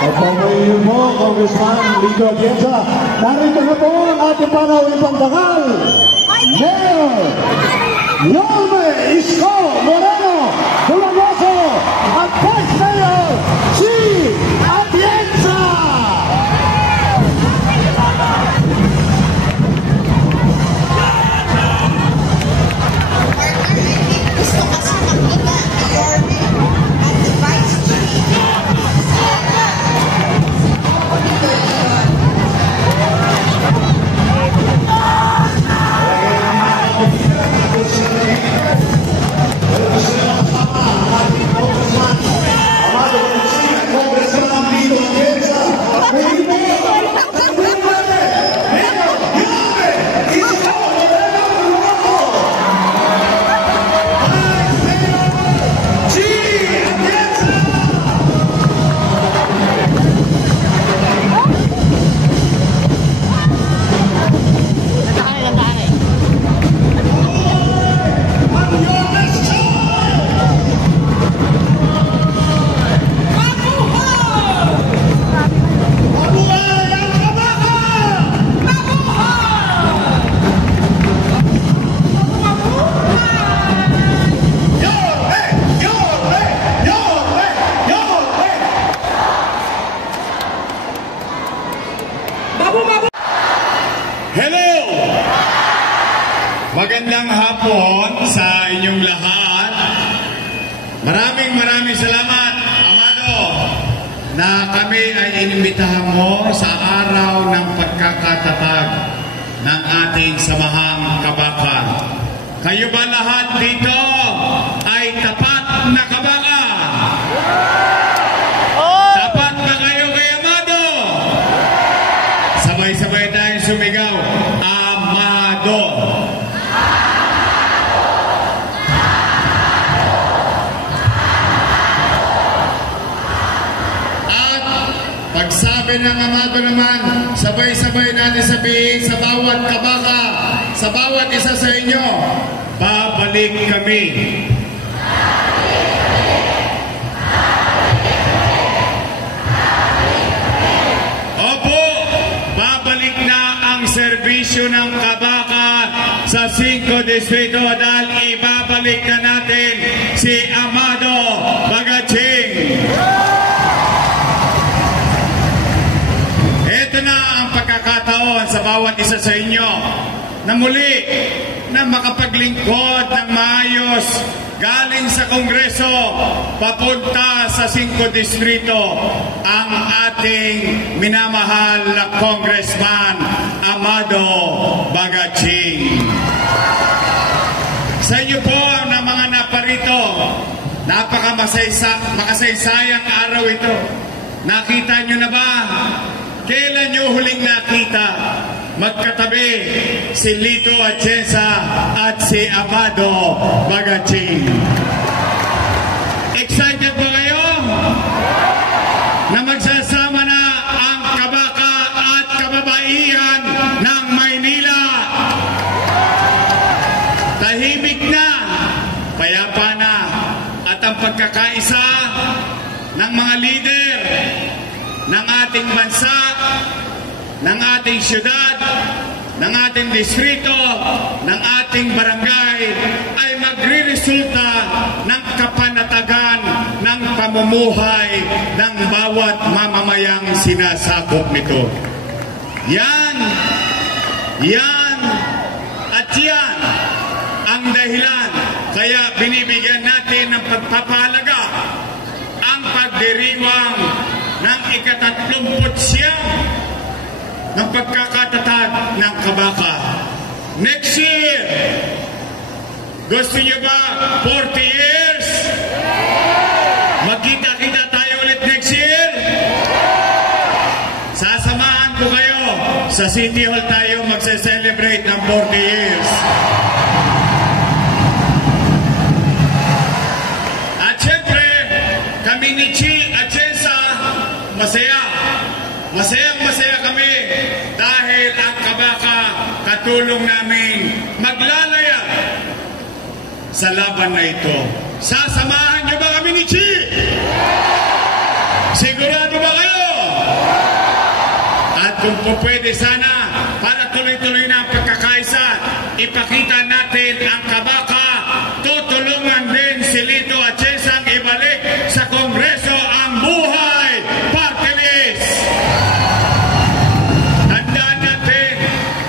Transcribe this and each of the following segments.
Pagpapayun mo, Congressman Lito Atienza. Narito na po ang ating panawin pangdangal, Mayor Yorme Isko Moreno Colamoso at Vice Mayor C. Atienza. Gusto kasi makita ni Yorme at the Vice Hello! Magandang hapon sa inyong lahat. Maraming salamat, Amado, na kami ay inimbitahan mo sa araw ng pagkakatatag ng ating samahang kabaka. Kayo ba lahat dito ay tapat na kabaka? Tapat ba kayo kay Amado? Sabay-sabay tayong sumigaw, Amado! At pagsabi ng Amado naman, sabay-sabay natin sabihin sa bawat kabaka, sa bawat isa sa inyo, babalik kami. Opo, babalik na ang serbisyo ng kabaka sa 5 distrito dahil ibabalik na natin si Amado Bagaching. Ito na ang pagkakataon sa bawat isa sa inyo na muli na makapaglingkod ng maayos galing sa Kongreso papunta sa 5 distrito ang ating minamahal na Congressman Amado Bagaching. Sa inyo po ang mga naparito, makasaysayang araw ito. Nakita nyo na ba? Kailan nyo huling nakita magkatabi si Lito Atienza at si Amado Bagaching? Excited ba kayo na magsasama na ang kabaka at kababaihan ng Maynila? Tahimik na, payapa na, at ang pagkakaisa ng mga lider ng ating bansa, ng ating syudad, ng ating distrito, ng ating barangay ay magre-resulta ng kapanatagan ng pamumuhay ng bawat mamamayang sinasakop nito. Yan at yan ang dahilan kaya binibigyan natin ng pagpapahalaga ang pagdiriwang ng ika-39 ng pagkakatatag ng kabaka. Next year, gusto niyo ba 40 years? Magkita-kita tayo ulit next year? Sasamahan ko kayo. Sa City Hall tayo magse-celebrate ng 40 years. At syempre, kami ni Chi Atienza, masaya. Masayang-masaya kami dahil ang Kabaka katulong namin maglalaya sa laban na ito. Sasamahan niyo ba kami ni Chi? Sigurado ba kayo? At kung po pwede sana, para tuloy-tuloy na ang pagkakaisa, ipakita natin ang Kabaka, tutulungan din si Lito Atienza ibalik sa Kongreso ang buhay party list. Tandaan natin,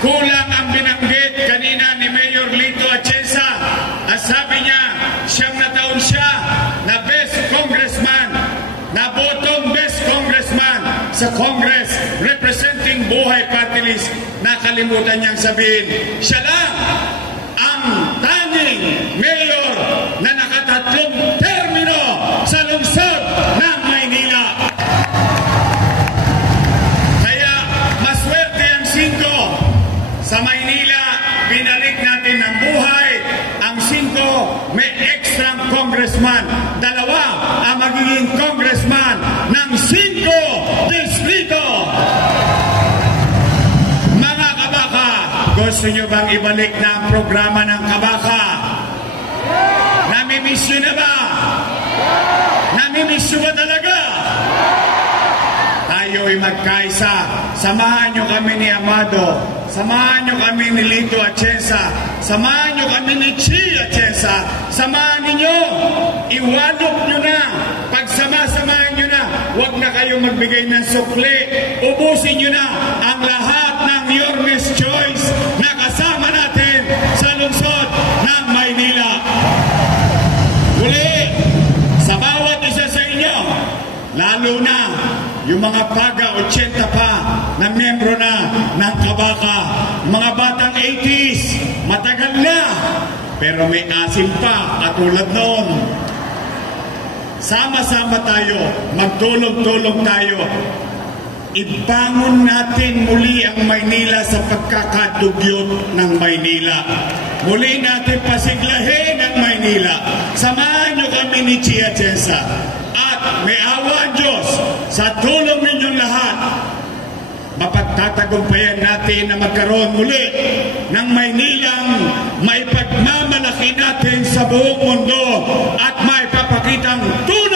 kulang ang binanggit kanina ni Mayor Lito Atienza. At sabi niya, 9 taon siya na best congressman, na bottom best congressman sa Congress representing buhay party list. Nakalimutan niyang sabihin, siya lang ang tanging mayor na nakatatlong termino sa lungsod ng Maynila. Kaya maswerte ang 5 sa Maynila, binalik natin ang buhay. Ang 5 may extra congressman, 2 ang magiging congressman ng 5 distrito. Mga Kabaka, gusto nyo bang ibalik na ang programa ng Kabaka? Namimiss nyo na ba? Namimiss nyo ba talaga? Tayo'y magkaisa. Samahan nyo kami ni Amado. Samahan nyo kami ni Lito Atienza. Samahan nyo kami ni Chi Atienza. Samahan ninyo. Iwalok nyo na. Pagsama-samahan nyo na. Huwag na kayo magbigay ng sukli. Ubusin nyo na ang lahat ng Your Miss Choice na kasama natin sa lungsod ng Maynila. Uli, sa bawat isa sa inyo, lalo na yung mga paga 80 pa na miyembro na ng Kabaka, mga batang 80s, matagal na, pero may asim pa katulad noon. Sama-sama tayo, magtulong-tulong tayo. Ibangon natin muli ang Maynila sa pagkakadugyot ng Maynila. Muli natin pasiglahin ang Maynila. Samahan nyo kami ni Chi Atienza. At may awa ang Diyos sa tulong ninyong lahat. Mapagtatagumpayan natin na magkaroon muli ng Maynilang maipagmamalaki natin sa buong mundo at maipapakitang tunay